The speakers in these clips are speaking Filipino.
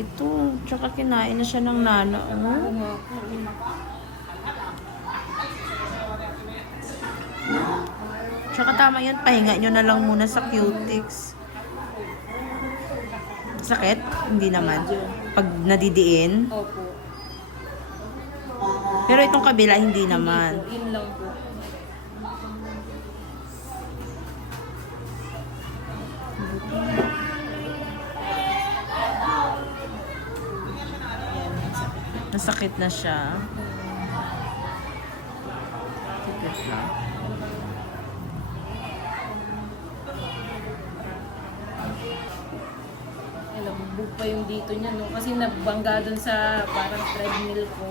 ito. Tsaka kinain na siya ng nana. Oh. Tsaka tama yun, pahinga nyo na lang muna sa cutics. Sakit? Hindi naman. Pag nadidiin. Opo. Pero itong kabila, hindi naman. Hindi po, yun lang po. Nasakit na siya. Sakit na. Alam, bug pa yung dito niya, no? Kasi nagbangga dun sa parang treadmill ko.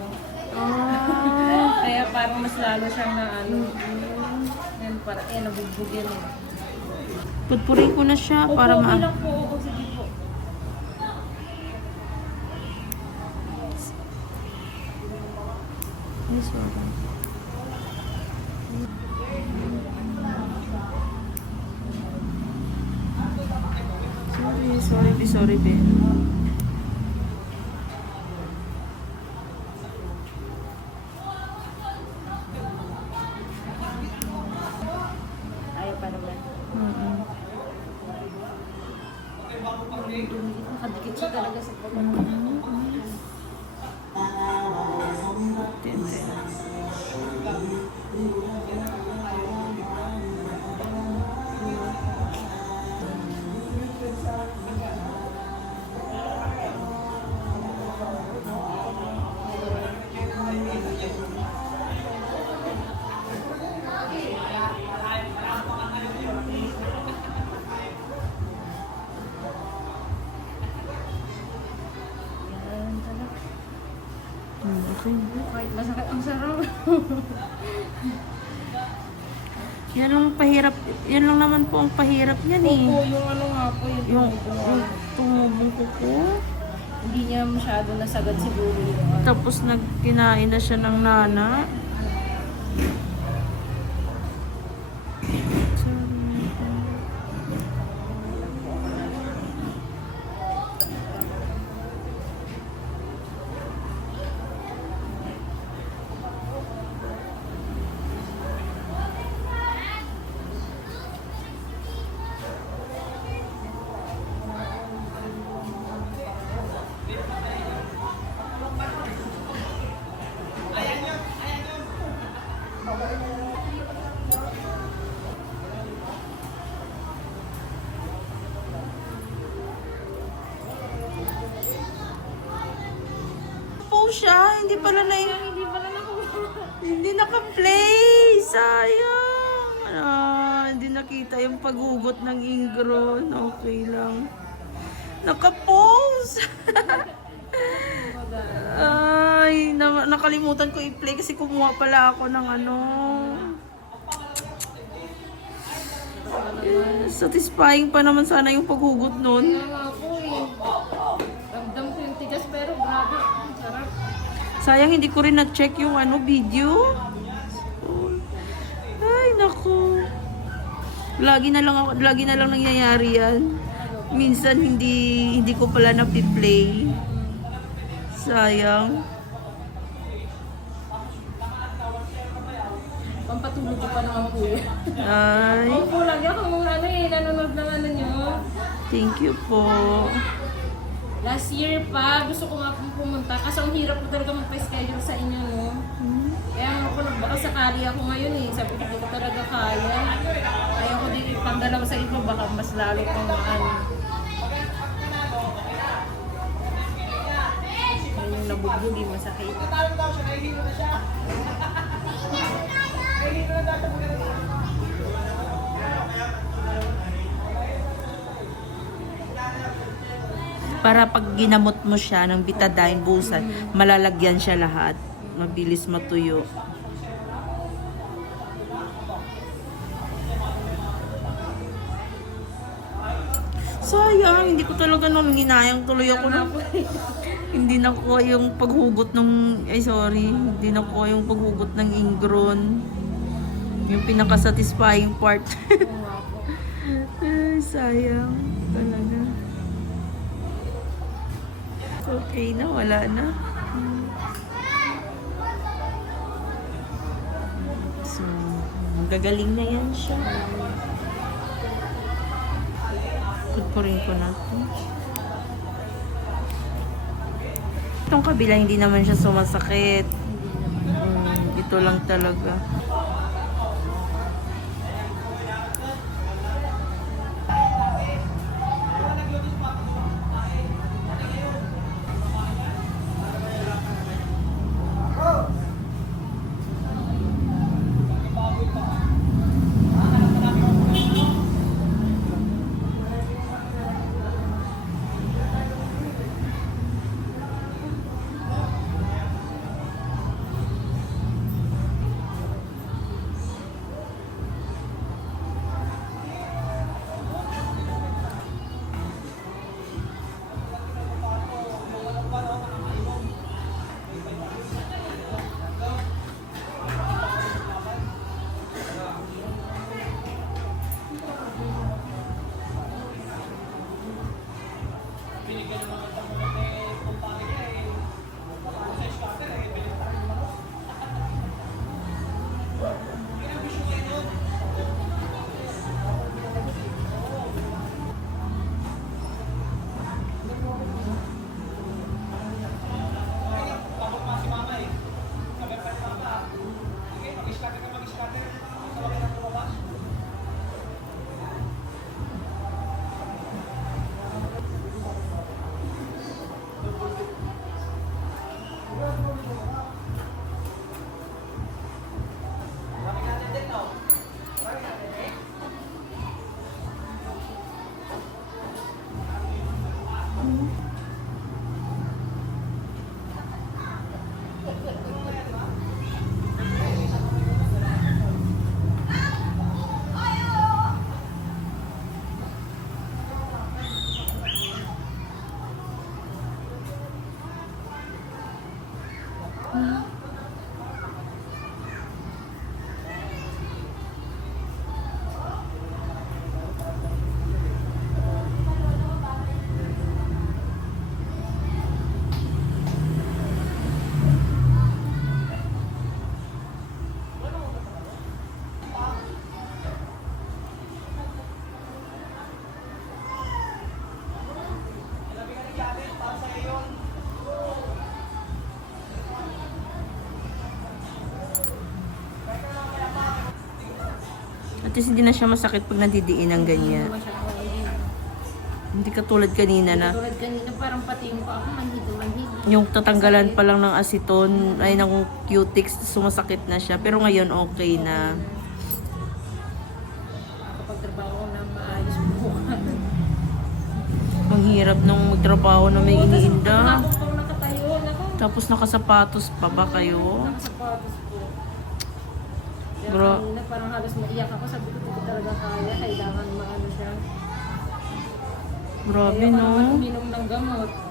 Kaya parang mas lalo siyang na ano. Yan, parang, nabugbog yan. Putpurin ko na siya para Okay lang po. Oo, sige po. Ay, sorry. Sorry, Ben. Ayaw pa naman. Nakadikit siya talaga sa pagod. Okay. Kahit masakit ang sarap. Yan lang pahirap. Yan lang naman po ang pahirap niyan eh. Opo, yung ano nga po, Yung tumubong kuko. hindi niya masyado nasagad siguro yung ano. Tapos nagkinain na siya ng nana. Po siya, hindi pala na Hindi pala nakuha. hindi naka-play. Sayang. Hindi nakita yung paghugot ng ingron. Okay lang. Naka-pause. Ay, nakalimutan ko i-play kasi kumuha pala ako ng ano. Satisfying pa naman sana yung paghugot nun. Kaya nga po eh. Ramdam ko yung tigas pero grabe. Ang sarap. Sayang hindi ko rin na-check yung ano video. Ay, naku. Lagi na lang nangyayari yan. Minsan hindi ko pala na-play. Sayang. Pampatulog ko pa naman po yun. Ay, Opo, lagi ako nung ano eh, nanonood ng ano nyo. thank you po. Last year pa, gusto ko nga pong pumunta. Kasi ang hirap ko talaga magpa-schedule sa inyo, no? Kaya nga ako nagbaka sakali ako ngayon eh. Sabi ko, hindi ko talaga kaya. Kaya ko din ipagdalaw sa iba, baka mas lalo pang ano. Ayun yung nabugbog eh, masakit. Para pag ginamot mo siya ng betadine busan, malalagyan siya lahat. Mabilis matuyo. Sayang, hindi ko talaga nung hinayang tuloy ako na. Hindi na ko yung paghugot ng, hindi na ko yung paghugot ng ingron. Yung pinaka-satisfying part. Ay, sayang talaga. Okay na, wala na. So, gagaling na yan siya. Putpurin ko na to. Itong kabila, hindi naman siya sumasakit. Ito lang talaga. At least hindi na siya masakit pag nandidiin ng ganyan. Hindi katulad kanina na Tulad kanina, parang pati yung pa ako, manhid. yung tatanggalan pa lang ng aceton ay ng Q-tics, sumasakit na siya. Pero ngayon okay na. Kapag trabaho ko na maayos bukas. Ang hirap nung magtrabaho na may iniinda. Tapos pang nakatayo, nako. Tapos nakasapatos pa ba kayo? Nakasapatos ko. Kaya Bro. kanina parang halos maiyak ako, sabi ko, hindi ko talaga kaya, kailangan maano siya. Grabe Kaya ako no? naman uminom ng gamot.